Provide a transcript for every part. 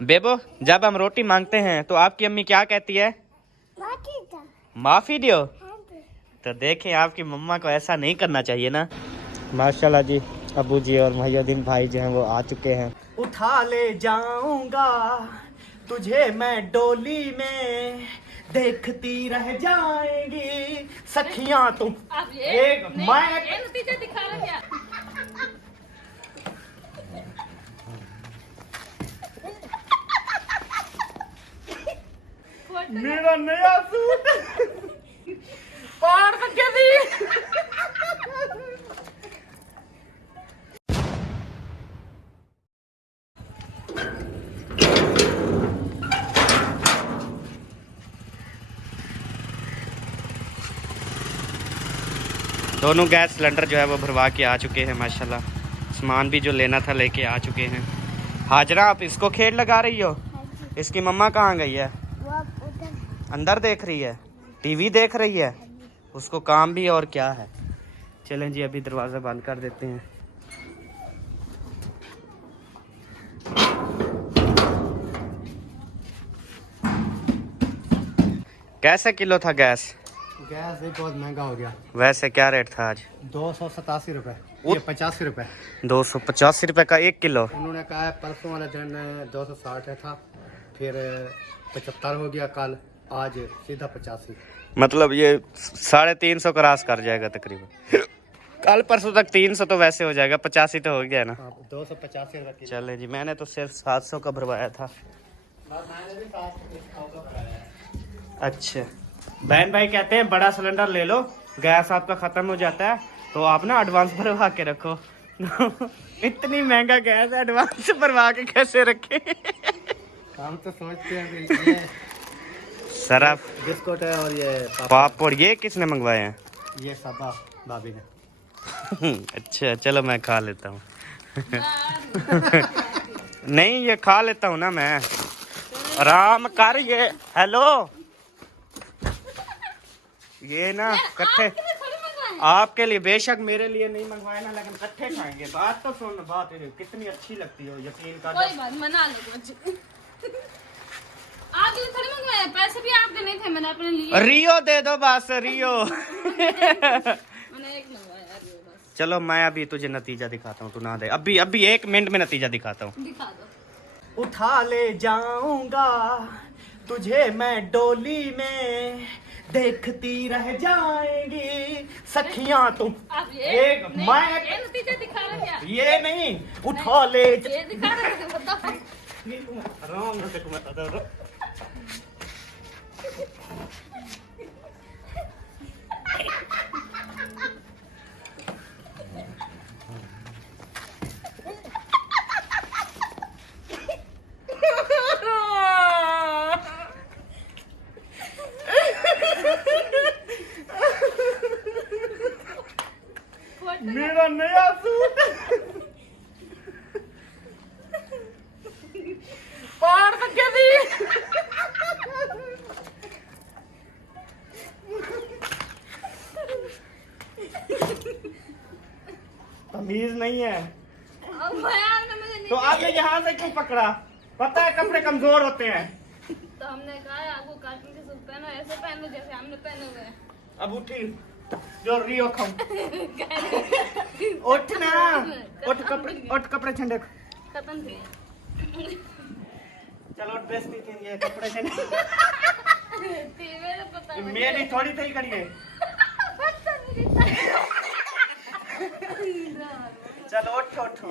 बेबो, जब हम रोटी मांगते हैं तो आपकी अम्मी क्या कहती है? माफी दो। तो देखें, आपकी मम्मा को ऐसा नहीं करना चाहिए ना। माशाल्लाह जी, अबू जी और मुहिउद्दीन भाई जो हैं वो आ चुके हैं। उठा ले जाऊंगा तुझे मैं डोली में, देखती रह जाएंगी सखियां तुम। एक मैं नतीजा दिखा रहा क्या? मेरा नया सूट पार तक दी। दोनों गैस सिलेंडर जो है वो भरवा के आ चुके हैं माशाल्लाह। सामान भी जो लेना था लेके आ चुके हैं। हाजरा, आप इसको खेल लगा रही हो? इसकी मम्मा कहाँ गई है? अंदर देख रही है, टीवी देख रही है। उसको काम भी और क्या है। चलें जी, अभी दरवाज़ा बंद कर देते हैं। कैसे किलो था गैस? गैस भी बहुत महंगा हो गया। वैसे क्या रेट था आज? 287 रुपये, ये 85 रुपये। 285 रुपये का 1 किलो। उन्होंने कहा है परसों वाले दिन 260 था, फिर 75 हो गया कल, आज सीधा 85। मतलब ये 350 क्रॉस कर जाएगा तकरीबन। कल परसों तक 300 तो वैसे हो जाएगा, 85 तो हो गया ना। 285 रुपये। चले जी, मैंने तो सिर्फ 700 का भरवाया था। अच्छा, बहन भाई कहते हैं बड़ा सिलेंडर ले लो, गैस आपका ख़त्म हो जाता है तो आप ना एडवांस भरवा के रखो। इतनी महंगा गैस एडवांस भरवा के कैसे रखे? हम तो सोचते हैं कि ये सरफ, बिस्कुट है और ये पापड़, ये किसने मंगवाए हैं? ये सबा भाभी ने। अच्छा, चलो मैं खा लेता हूँ। नहीं, ये खा लेता हूँ ना मैं। आराम कर। ये हेलो, ये ना कट्ठे आपके लिए, बेशक मेरे लिए नहीं मंगवाए ना, लेकिन कट्ठे खाएंगे। बात तो सुन, बात कितनी अच्छी लगती हो, यकीन कर। कोई बात मना लो कुछ। आपके लिए थोड़ी मंगवाए, पैसे भी आपके नहीं थे, मैंने अपने लिए। रियो दे दो बस, रियो। मैंने एक मंगवाया रियो बस। चलो मैं अभी तुझे नतीजा दिखाता हूँ, तू ना दे। अभी 1 मिनट में नतीजा दिखाता हूँ। दिखा दो। उठा ले जाऊंगा तुझे मैं डोली में, देखती रह जाएंगी सखियां तुम। आप एक मैं ये नतीजा दिखा रहा क्या? ये नहीं, उठा ले। ये दिखा रहा है, बताओ। मेरा नया सूट पार तक दी। तमीज नहीं है तो आपने यहाँ से क्यों पकड़ा? पता है कपड़े कमजोर होते हैं। तो हमने कहा आपको कार्टून के सूट पहनो, ऐसे पहनो जैसे हमने पहने हुए हैं। अब उठी जो रियो खाऊं। उठ ना, उठ कपड़े ठंडे। खत्म थे। चलो ड्रेस नहीं थी, ये कपड़े ठंडे। मेरे पता नहीं। मेरी थोड़ी थी करिए। चलो उठो।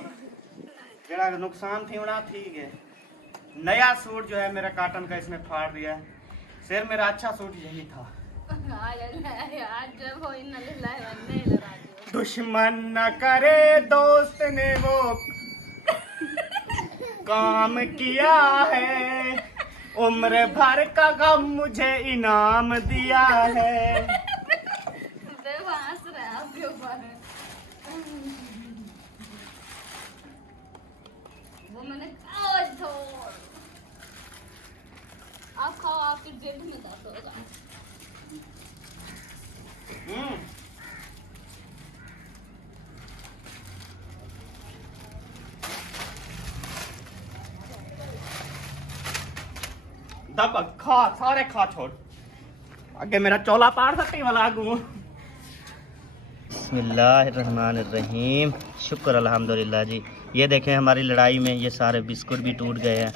जरा नुकसान थी होना, ठीक है। नया सूट जो है मेरा काटन का, इसने फाड़ दिया है। सिर मेरा अच्छा सूट यही था। दुश्मन न करे दोस्त ने वो काम किया है, उम्र भर का गम मुझे इनाम दिया है। वो मैंने आप खाओ, आपके जेल में दर्द होगा। दब खा सारे खा छोड़ आगे मेरा चौला पार सकती वाला आगू। बिस्मिल्लाहिर्रहमानिर्रहीम। शुक्र अल्हम्दुलिल्लाह जी। ये देखें हमारी लड़ाई में ये सारे बिस्कुट भी टूट गए हैं।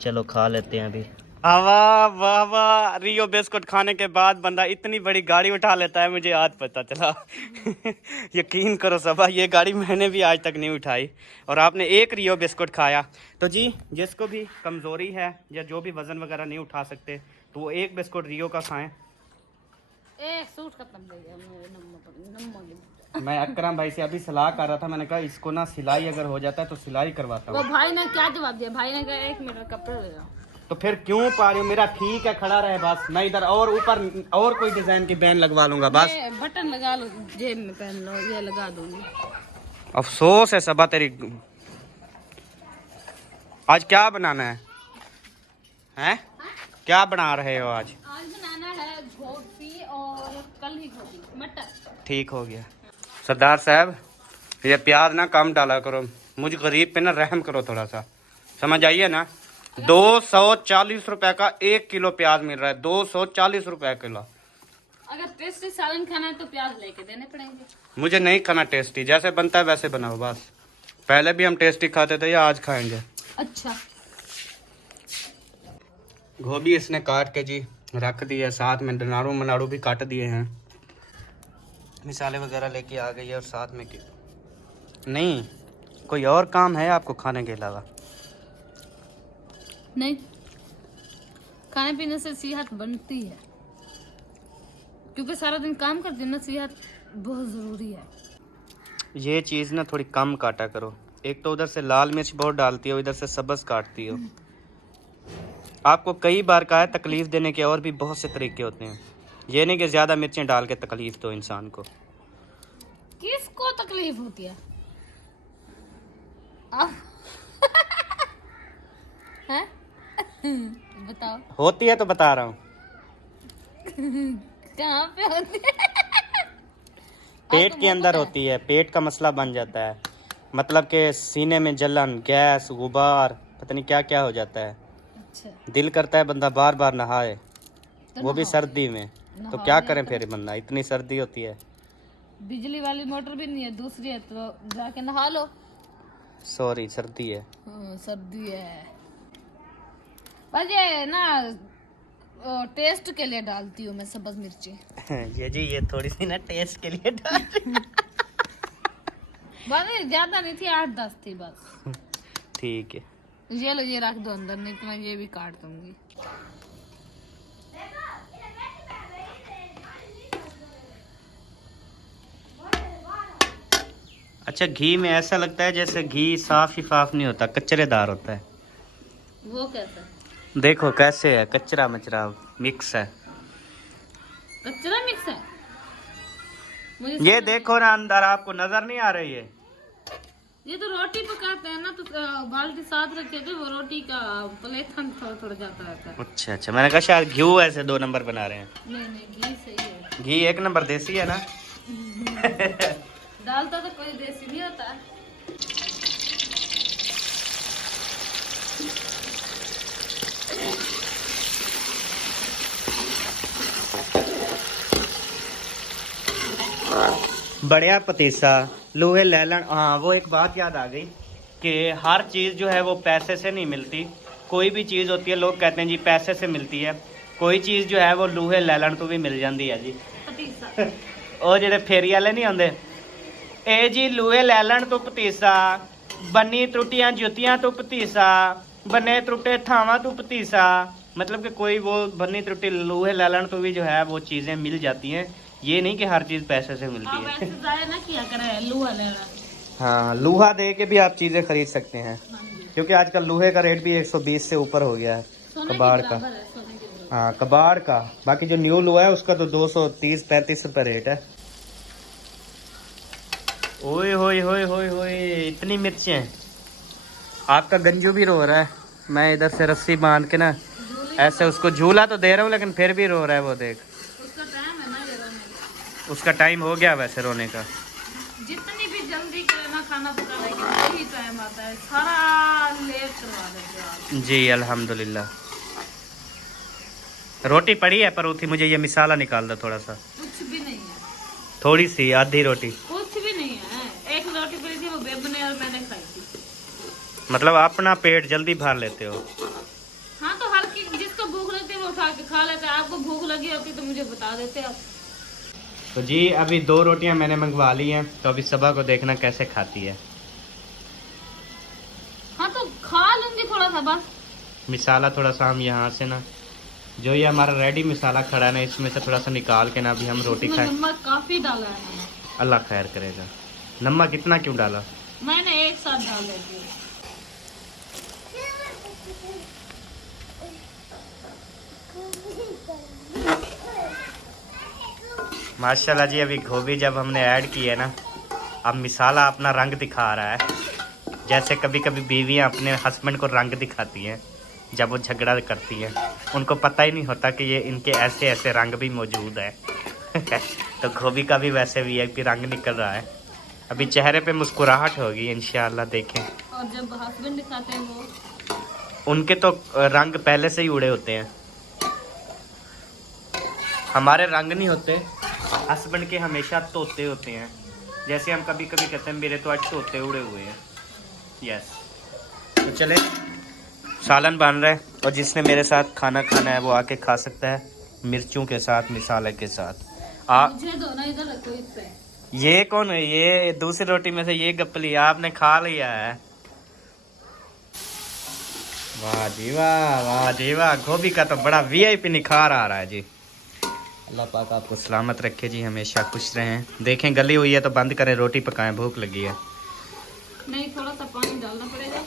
चलो खा लेते हैं अभी। वाह वाह वाह, रियो बिस्कुट खाने के बाद बंदा इतनी बड़ी गाड़ी उठा लेता है, मुझे आज पता चला। यकीन करो सबा, ये गाड़ी मैंने भी आज तक नहीं उठाई और आपने एक रियो बिस्कुट खाया। तो जी जिसको भी कमज़ोरी है या जो भी वज़न वगैरह नहीं उठा सकते तो वो एक बिस्कुट रियो का खाएं। सूट खत्म हो गया मेरे नम्मा। मैं अकरम भाई से अभी सलाह कर रहा था, मैंने कहा इसको ना सिलाई अगर हो जाता है तो सिलाई करवाता वो हूँ। भाई ने क्या जवाब दिया? भाई ने कहा 1 मीटर कपड़ा ले जाओ। तो फिर क्यों पा रही हो? मेरा ठीक है खड़ा रहे बस। मैं इधर और ऊपर और कोई डिजाइन की बैन लगवा लूंगा बस। ये बटन लगा लो, जेब में पहन लो, ये लगा दूंगी। अफसोस है सबा तेरी। आज क्या बनाना है? हैं? क्या बना रहे हो आज? आज बनाना है गोभी और कल ही गोभी मटर। ठीक हो गया। सरदार साहब ये प्याज ना कम डाला करो, मुझ गरीब पे ना रहम करो थोड़ा सा, समझ आइए ना। 240 रुपए का 1 किलो प्याज मिल रहा है, 240 रुपए किलो। अगर टेस्टी सालन खाना है तो प्याज लेके देने पड़ेंगे। मुझे नहीं खाना टेस्टी, जैसे बनता है वैसे बनाओ बस। पहले भी हम टेस्टी खाते थे या आज खाएंगे? अच्छा गोभी इसने काट के जी रख दी है, साथ में डनारू मनारू भी काट दिए हैं, मिसाले वगैरह लेके आ गई है और साथ में की नहीं कोई और काम है आपको खाने के अलावा? नहीं, खाने पीने से सेहत बनती है, क्योंकि सारा दिन काम करती हूँ ना, सेहत बहुत ज़रूरी है। ये चीज़ ना थोड़ी कम काटा करो। एक तो उधर से लाल मिर्च बहुत डालती हो, इधर से सब्ज़ काटती हो। आपको कई बार कहा है तकलीफ़ देने के और भी बहुत से तरीके होते हैं, ये नहीं कि ज़्यादा मिर्चें डाल के तकलीफ़ दो इंसान को। किसको तकलीफ होती है? आप हैं? बताओ। होती है तो बता रहा हूँ। कहाँ पे होती है? पेट के अंदर होती है, पेट का मसला बन जाता है, मतलब कि सीने में जलन, गैस, गुबार, पता नहीं क्या क्या हो जाता है। अच्छा, दिल करता है बंदा बार बार नहाए, तो वो भी नहाओ। सर्दी में। तो क्या करें फिर बंदा, इतनी सर्दी होती है। बिजली वाली मोटर भी नहीं है, दूसरी है, तो जाके नहा लो। सॉरी सर्दी है। सर्दी है। बस ये ना टेस्ट के लिए डालती हूँ मैं सब्ज मिर्ची। ये जी ये थोड़ी सी ना टेस्ट के लिए डाल बस ज्यादा नहीं थी, 8-10 थी बस। ठीक है। ये लो, ये रख दो अंदर, नहीं तो मैं ये भी काट दूंगी। अच्छा, घी में ऐसा लगता है जैसे घी साफ शिफाफ नहीं होता, कचरेदार होता है। वो कैसा? देखो कैसे है, कचरा मचरा मिक्स है। कचरा मिक्स है? मुझे ये समझ देखो ना अंदर, आपको नजर नहीं आ रही है? नहीं। ये तो रोटी पकाते हैं ना, तो बाल्टी साथ रखे थे, वो रोटी का प्लेथन थोड़ा थोड़ा जाता रहता है। अच्छा अच्छा, मैंने कहा शायद घी ऐसे 2 नंबर बना रहे हैं। नहीं नहीं, घी सही है। घी 1 नंबर देसी है ना। डालता तो कोई देसी नहीं होता। बढ़िया पतीसा लोहे लैलन। हाँ, वो एक बात याद आ गई कि हर चीज़ जो है वो पैसे से नहीं मिलती। कोई भी चीज़ होती है लोग कहते हैं जी पैसे से मिलती है, कोई चीज़ जो है वो लोहे लैलन तो भी मिल जाती है जी। पतीसा ਉਹ ਜਿਹੜੇ ਫੇਰੀ ਵਾਲੇ ਨਹੀਂ ਆਉਂਦੇ, ਇਹ ਜੀ ਲੂਹੇ ਲੈ ਲੈਣ ਤੋਂ ਪਤੀਸਾ, ਬੰਨੀ त्रुटियां जुतियां तो पतीसा, बने त्रुटे थावा तो पतीसा। मतलब कि कोई वो बनी त्रुटि लोहे ले लेने तो भी जो है वो चीज़ें मिल जाती हैं, ये नहीं कि हर चीज़ पैसे से मिलती आप है। ऐसे जाए ना किया करें, लूहा लेना। हाँ, लोहा दे के भी आप चीज़ें खरीद सकते हैं, क्योंकि आजकल लोहे का रेट भी 120 से ऊपर हो गया है, सोने के कबाड़ का। बराबर है, सोने के बराबर। हाँ, कबाड़ का। बाकी जो न्यू लोहा है उसका तो 230-35 रुपये रेट है। ओए होए होए होए होए, इतनी मिर्चें। आपका गंजू भी रो रहा है, मैं इधर से रस्सी बांध के ना ऐसे उसको झूला तो दे रहा हूँ, लेकिन फिर भी रो रहा है। वो देख, उसका टाइम है ना ये रोने का। उसका टाइम हो गया वैसे रोने का। जितनी भी जल्दी करे ना खाना पकाने के वही टाइम आता है, सारा लेट करवा देते हो आप। जी अल्हम्दुलिल्लाह। रोटी पड़ी है परोठी, मुझे ये मिसाला निकाल दो थोड़ा सा। कुछ भी नहीं है, थोड़ी सी आधी रोटी। कुछ भी नहीं है। एक रोटी पड़ी थी, वो बेब ने और मैंने खाई थी। मतलब अपना पेट जल्दी भर लेते हो। हाँ तो हल्की, जिसको भूख लगती है वो उठा के खा लेते हैं। आपको भूख लगी होती तो मुझे बता देते आप। तो जी अभी 2 रोटियां मैंने मंगवा ली हैं, तो अभी सबा को देखना कैसे खाती है। हाँ तो खा लूंगी थोड़ा सा बस। मिसाला थोड़ा सा हम यहाँ से ना, जो ये हमारा रेडी मिसाला खड़ा है ना, इसमें से थोड़ा सा निकाल के ना अभी हम रोटी इसमें खाएं। नमक काफी डाला है मैंने। अल्लाह खैर करेगा। नमक इतना क्यों डाला? मैंने एक साथ डाल देती हूँ। माशाल्लाह जी, अभी गोभी जब हमने ऐड की है ना, अब मिसाला अपना रंग दिखा रहा है। जैसे कभी कभी बीवियाँ अपने हस्बैंड को रंग दिखाती हैं जब वो झगड़ा करती हैं, उनको पता ही नहीं होता कि ये इनके ऐसे ऐसे रंग भी मौजूद है। तो गोभी का भी वैसे वीआईपी रंग निकल रहा है। अभी चेहरे पे मुस्कुराहट होगी इंशाल्लाह, देखें। और जब हस्बैंड दिखाते हैं वो, उनके तो रंग पहले से ही उड़े होते हैं, हमारे रंग नहीं होते। हस्बैंड के हमेशा तोते होते हैं। जैसे हम कभी कभी कहते हैं मेरे तो आज तोते उड़े हुए हैं। यस। तो चले, सालन बन रहा है और जिसने मेरे साथ खाना खाना है वो आके खा सकता है, मिर्चों के साथ, मिसाले के साथ। मुझे दो ना, इधर रखो इस पे। ये कौन है? ये दूसरी रोटी में से ये गप लिया आपने, खा लिया है। वाह जी वाह, वाह जी वाह। गोभी का तो बड़ा वीआईपी निखार आ रहा है जी। अल्लाह पाक आपको सलामत रखे जी, हमेशा खुश रहें। देखें गली हुई है तो बंद करें, रोटी पकाएं, भूख लगी है। नहीं, थोड़ा सा पानी डालना पड़ेगा।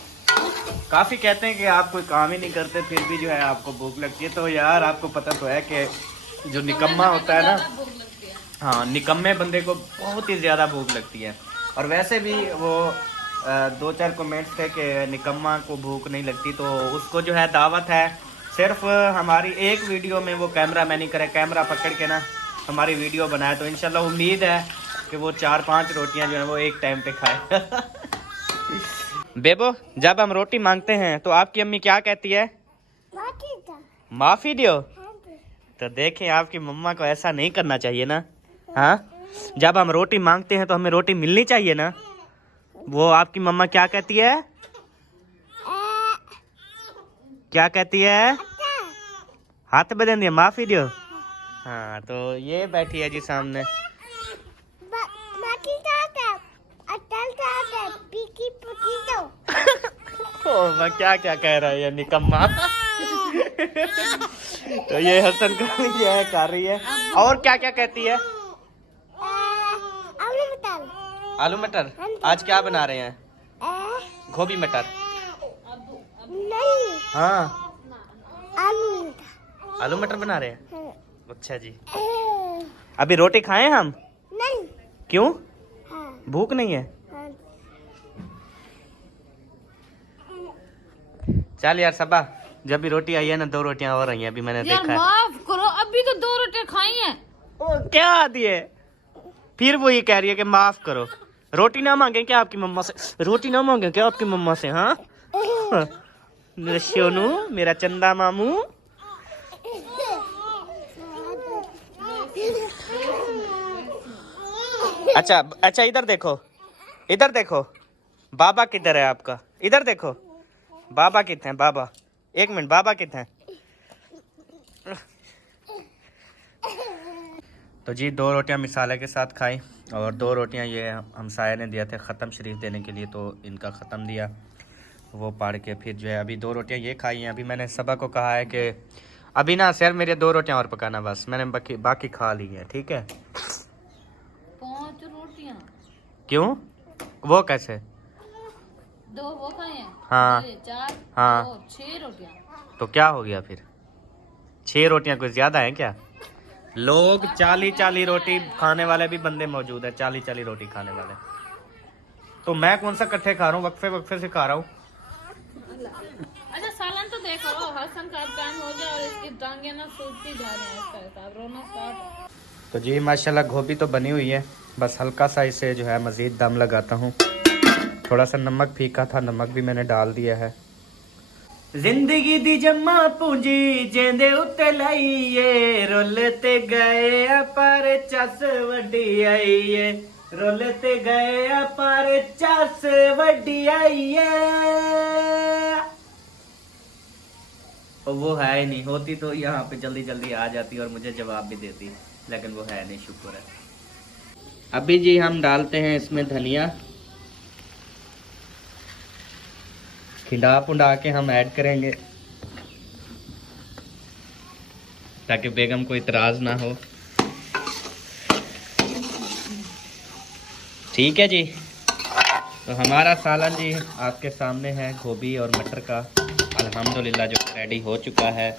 काफ़ी कहते हैं कि आप कोई काम ही नहीं करते फिर भी जो है आपको भूख लगती है। तो यार आपको पता तो है कि जो निकम्मा होता है ना, भूख लगती है। हाँ, निकम्मे बंदे को बहुत ही ज़्यादा भूख लगती है। और वैसे भी वो 2-4 कमेंट्स थे कि निकम्मा को भूख नहीं लगती, तो उसको जो है दावत है। सिर्फ हमारी एक वीडियो में वो कैमरा मैन ही करे, कैमरा पकड़ के ना हमारी वीडियो बनाए, तो इंशाल्लाह उम्मीद है कि वो 4-5 रोटियां जो है वो एक टाइम पे खाए। बेबो, जब हम रोटी मांगते हैं तो आपकी अम्मी क्या कहती है? माफी दियो। तो देखें, आपकी मम्मा को ऐसा नहीं करना चाहिए ना। हाँ, जब हम रोटी मांगते हैं तो हमें रोटी मिलनी चाहिए ना। वो आपकी मम्मा क्या कहती है? क्या कहती है? हाथ बदल दिया, माफी दियो। हाँ, तो ये बैठी है जी सामने। मैं क्या क्या कह रहा है ये निकम्मा। तो ये हसन का ये है कर रही है। और क्या क्या कहती है? आलू मटर। आज क्या बना रहे हैं? गोभी मटर। नहीं, हाँ, आलू आलू मटर बना रहे हैं। हाँ। अच्छा जी। अभी रोटी खाएं हम? नहीं। क्यों? हाँ, भूख नहीं है? हाँ। चल यार सबा, जब भी रोटी आई है ना, 2 रोटियां और आई हैं अभी मैंने यार देखा है। माफ करो, अभी तो 2 रोटियां खाई हैं। ओ, क्या दिए? फिर वो ये कह रही है कि माफ करो। रोटी ना मांगे क्या आपकी मम्मा से? रोटी ना मांगे क्या आपकी मम्मा से? हाँ, मेरा सोनू, मेरा चंदा मामू। अच्छा अच्छा, इधर देखो, इधर देखो, बाबा किधर है आपका? इधर देखो, बाबा कितने हैं? बाबा, 1 मिनट, बाबा कितने हैं? तो जी 2 रोटियां मिसाले के साथ खाई और 2 रोटियां ये हमसाया ने दिया थे ख़त्म शरीफ देने के लिए, तो इनका ख़त्म दिया वो पढ़ के। फिर जो है अभी 2 रोटियां ये खाई हैं। अभी मैंने सबा को कहा है कि अभी ना सर मेरे 2 रोटियां और पकाना, बस मैंने बाकी खा ली है, ठीक है? 5 रोटियां। क्यों? वो कैसे? 2 वो खाए हैं। हाँ। 4, हाँ। 6 रोटियां। तो क्या हो गया फिर? 6 रोटियां कुछ ज़्यादा हैं क्या? लोग 40-40 रोटी खाने वाले भी बंदे मौजूद है, 40-40 रोटी खाने वाले। तो मैं कौन सा इकट्ठे खा रहा हूँ? वक्फे वक्फे से खा रहा हूँ। अच्छा सालन तो देखो, हसन का टाइम हो गया और इसकी टांगे ना सूखती जा रही हैं। इसका हिसाब रोना स्टार्ट। तो जी माशाल्लाह गोभी तो बनी हुई है, बस हल्का सा इसे जो है मज़ीद दम लगाता हूँ। थोड़ा सा नमक फीका था, नमक भी मैंने डाल दिया है। जिंदगी दी जम्मा पूंजी जेंदे उत्ते लाइए रोलते गए पर चस वड्डी आईए रोलते गए पर चस वड्डी आईए। वो है ही नहीं, होती तो यहाँ पे जल्दी जल्दी आ जाती और मुझे जवाब भी देती, लेकिन वो है नहीं, शुक्र है। अभी जी हम डालते हैं इसमें धनिया, खिंडा पुंडा के हम ऐड करेंगे ताकि बेगम को इतराज ना हो। ठीक है जी, तो हमारा सालन जी आपके सामने है, गोभी और मटर का अल्हम्दुलिल्लाह जो रेडी हो चुका है।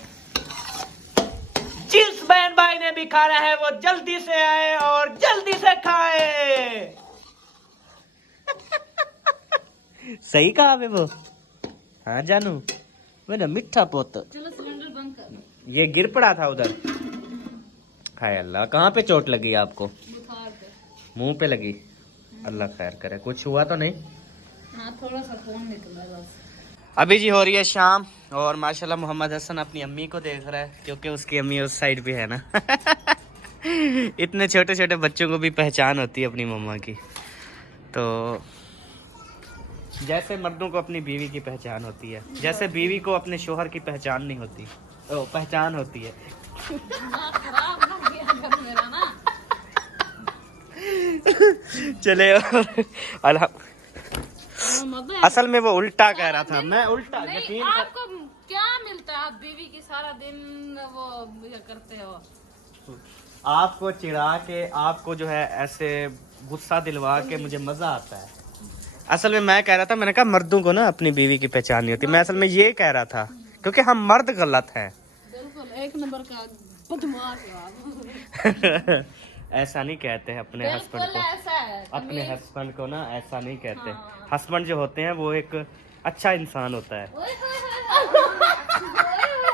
जिस बहन भाई ने भी खाना है वो जल्दी से आए और जल्दी से खाए। सही कहा बे वो। हाँ जानू, मेरा मिठा पोत। चलो सिलेंडर बंद कर। ये गिर पड़ा था उधर। हाय अल्लाह, कहाँ पे चोट लगी आपको? बुखार पे। मुंह पे लगी? अल्लाह खैर करे, कुछ हुआ तो नहीं? हाँ थोड़ा सा खून निकला बस। अभी जी हो रही है शाम और माशाल्लाह मोहम्मद हसन अपनी अम्मी को देख रहा है, क्योंकि उसकी अम्मी उस साइड भी है ना। इतने छोटे छोटे बच्चों को भी पहचान होती है अपनी मम्मा की। तो जैसे मर्दों को अपनी बीवी की पहचान होती है, जैसे बीवी को अपने शोहर की पहचान नहीं होती, ओ पहचान होती है। खराब हो गया घर मेरा ना। चले असल में वो उल्टा कह रहा था, मैं उल्टा नहीं, यकीन आपको क्या मिलता है? आप बीवी की सारा दिन वो ये करते हो। आपको चिढ़ा के, आपको जो है ऐसे गुस्सा दिलवा के मुझे मजा आता है। असल में मैं कह रहा था, मैंने कहा मर्दों को ना अपनी बीवी की पहचान नहीं होती, मैं असल में ये कह रहा था क्योंकि हम मर्द गलत हैं। बिल्कुल एक नंबर का बदमाश हो आप। ऐसा नहीं कहते हैं अपने हस्बैंड बिल्कुल को, ऐसा है। अपने हस्बैंड को ना ऐसा नहीं कहते। हाँ। हस्बैंड जो होते हैं वो एक अच्छा इंसान होता है। ओए होए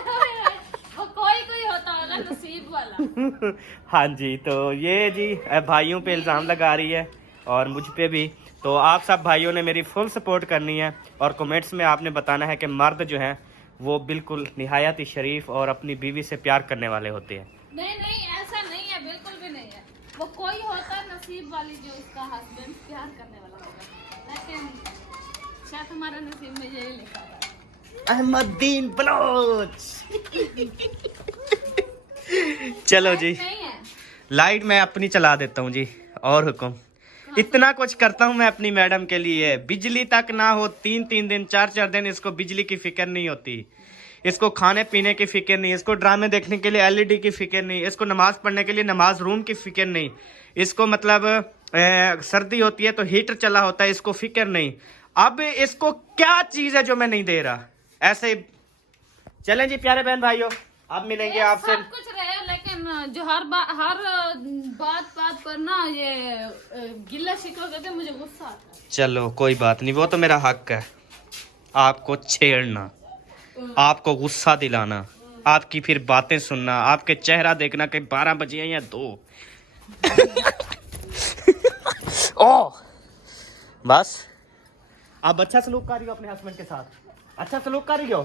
होए। वो कोई कोई होता है ना नसीब वाला। हाँ जी, तो ये जी भाइयों पे इल्ज़ाम लगा रही है और मुझ पे भी। तो आप सब भाइयों ने मेरी फुल सपोर्ट करनी है और कमेंट्स में आपने बताना है कि मर्द जो हैं वो बिल्कुल निहायत ही शरीफ और अपनी बीवी से प्यार करने वाले होते हैं। नहीं नहीं ऐसा नहीं है, बिल्कुल भी नहीं है। वो कोई होता है नसीब वाली जो उसका हस्बैंड प्यार करने वाला होगा, लेकिन शायद हमारा नसीब में यही लिखा था। अहमदुद्दीन बलोच। चलो जी, नहीं है। लाइट मैं अपनी चला देता हूँ जी, और हुक्म। इतना कुछ करता हूँ मैं अपनी मैडम के लिए, बिजली तक ना हो 3-3 दिन 4-4 दिन इसको बिजली की फिक्र नहीं होती, इसको खाने पीने की फिक्र नहीं, इसको ड्रामे देखने के लिए एलईडी की फिक्र नहीं, इसको नमाज पढ़ने के लिए नमाज रूम की फिक्र नहीं, इसको मतलब सर्दी होती है तो हीटर चला होता है, इसको फिक्र नहीं। अब इसको क्या चीज़ है जो मैं नहीं दे रहा? ऐसे चलें जी प्यारे बहन भाइयों, अब मिलेंगे आपसे। सब कुछ रहे, लेकिन जो हर बात पर ना ये गिल्ला शिकवा करके मुझे गुस्सा आता है। चलो कोई बात नहीं, वो तो मेरा हक है आपको छेड़ना, आपको गुस्सा दिलाना, आपकी फिर बातें सुनना, आपके चेहरा देखना कि 12 बजे हैं या 2। ओ बस आप अच्छा सलूक कर रही हो अपने हस्बैंड के साथ, अच्छा सलूक कर रही हो।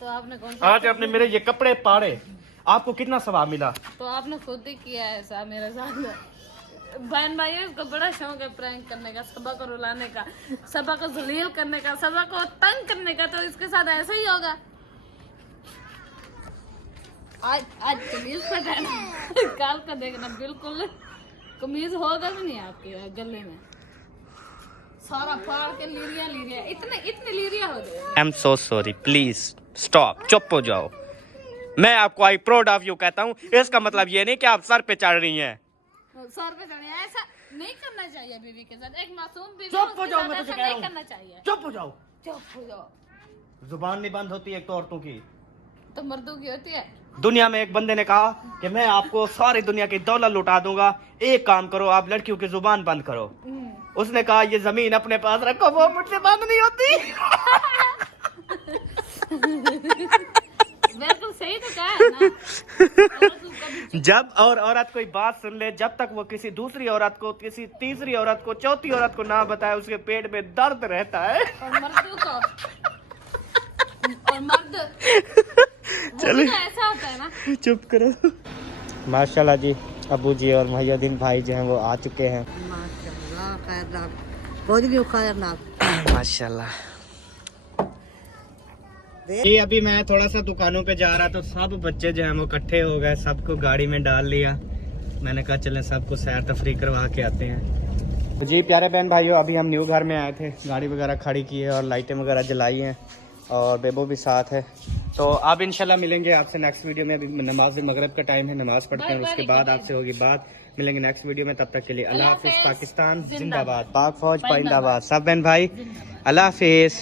तो आपने कौन आज आपने मेरे ये कपड़े पाड़े, आपको कितना सवाब मिला? तो आपने खुद ही किया है ऐसा मेरे साथ। बहन भाइयों को बड़ा शौक है प्रैंक करने का, सबा को रुलाने का, सबा को जलील करने का, सबा को तंग करने का, तो इसके साथ ऐसा ही होगा। आज कमीज फटाना, काल का देखना, बिल्कुल कमीज होगा भी नहीं आपके गले में, सारा फाड़ के लीरिया इतने लीरिया हो गए। I am so sorry, please stop, चुप हो जाओ। मैं आपको आई प्राउड ऑफ यू कहता हूँ, इसका मतलब ये नहीं कि आप सर पे चढ़ रही हैं। सर पे चढ़े ऐसा नहीं करना चाहिए बीवी के साथ, एक मासूम बीवी चुप हो जाओ, मैं ऐसा तुझे कह रहा नहीं हूँ। करना चाहिए। चुप हो जाओ, चुप हो जाओ। जुबान नहीं बंद होती एक तो औरतों की। तो मर्दों की होती है। दुनिया में एक बंदे ने कहा कि मैं आपको सारी दुनिया की दौलत लुटा दूंगा, एक काम करो आप लड़कियों की जुबान बंद करो। उसने कहा ये जमीन अपने पास रखो, वो मुझसे बंद नहीं होती। बिल्कुल सही तो कहा है ना। जब और औरत कोई बात सुन ले, जब तक वो किसी दूसरी औरत को, किसी तीसरी औरत को, चौथी औरत को ना बताए, उसके पेट में दर्द रहता है। और मर्दों को और मर्द चलो तो ऐसा होता है ना। चुप करो। माशाल्लाह जी, अबू जी और मुहिउद्दीन भाई जो हैं वो आ चुके हैं। माशाल्लाह। ये अभी मैं थोड़ा सा दुकानों पे जा रहा तो सब बच्चे जो हैं वो इकट्ठे हो गए, सबको गाड़ी में डाल लिया। मैंने कहा चलें सबको सैर तफरी करवा के आते हैं। जी प्यारे बहन भाइयों, अभी हम न्यू घर में आए थे, गाड़ी वगैरह खड़ी की है और लाइटें वगैरह जलाई हैं और बेबो भी साथ है। तो अब इंशाल्लाह मिलेंगे आपसे नेक्स्ट वीडियो में। अभी नमाज मगरिब का टाइम है, नमाज पढ़ते हैं, उसके बाद आपसे होगी बात। मिलेंगे नेक्स्ट वीडियो में, तब तक के लिए अल्लाह हाफिज़। पाकिस्तान जिंदाबाद, पाक फौज पाइंदाबाद। सब बहन भाई अल्लाह हाफिज़।